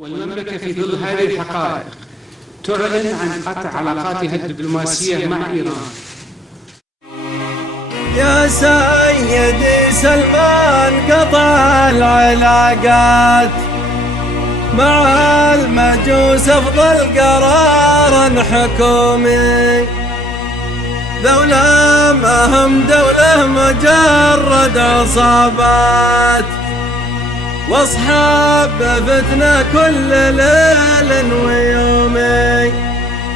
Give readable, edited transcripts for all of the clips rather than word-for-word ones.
والمملكة في ظل هذه الحقائق تعلن عن قطع علاقاتها الدبلوماسية مع إيران. يا سيدي سلمان قطع العلاقات مع المجوس أفضل قرار حكومي. دولة ما هم دولة مجرد عصابات، واصحاب فتنة كل ليل ويومي،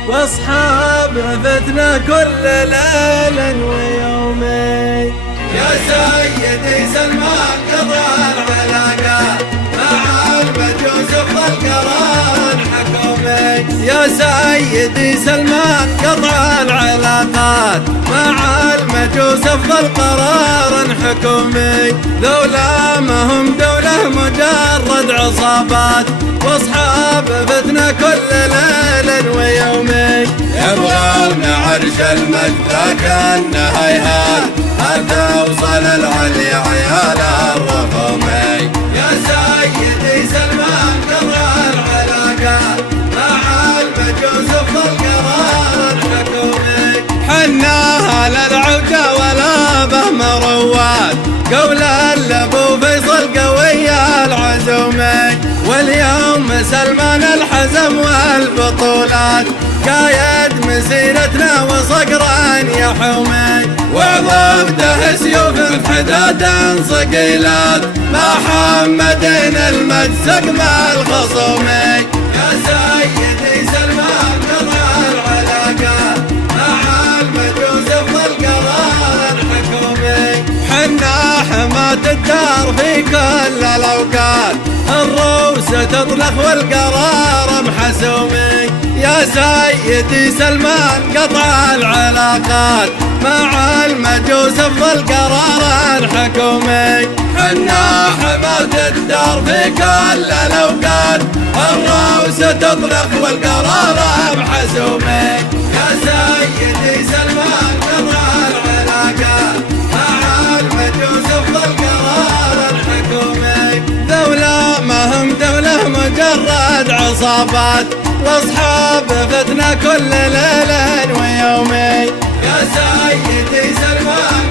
واصحاب فتنة كل ليل ويومي. يا سيدي سلمان قطع العلاقات مع المجوس أفضل قرار حكومي. يا سيدي سلمان قطع العلاقات مع المجوس أفضل قرار حكومي. دولة ما هم دولة مجرد عصابات، واصحاب فتنة كل ليل ويومي. يبغون عرش المجد لكنه هيهات، حتى وصل العلي عيال الرقمي. يا سيدي سلمان قطع العلاقات مع المجوس أفضل قرار حكومي. حناها للعوجة ولا به مروات، قول الأبو فيصل قوي العزومي. واليوم سلمان الحزم والبطولات، قايد مسيرتنا وصقرا يحومي. وضبطه سيوف حداد صقيلات، محمد المجسق مع الخصومي. يا سيدي سلمان قطع العلاقات مع المجوس أفضل قرار حكومي. حنا حماة الدار في كل الأوقات، الروسة تطلق والقرار محسومي. يا سيدي سلمان قطع العلاقات مع المجوس أفضل قرار حكومي. حنا حماة الدار في كل الأوقات، الروسة تطلق والقرار محسومي. يا سيدي سلمان قطع العلاقات مع المجوس أفضل قرار حكومي. دولة ما هم دولة مجرد عصابات، واصحاب فتنة كل ليل ويومي. يا سيدي سلمان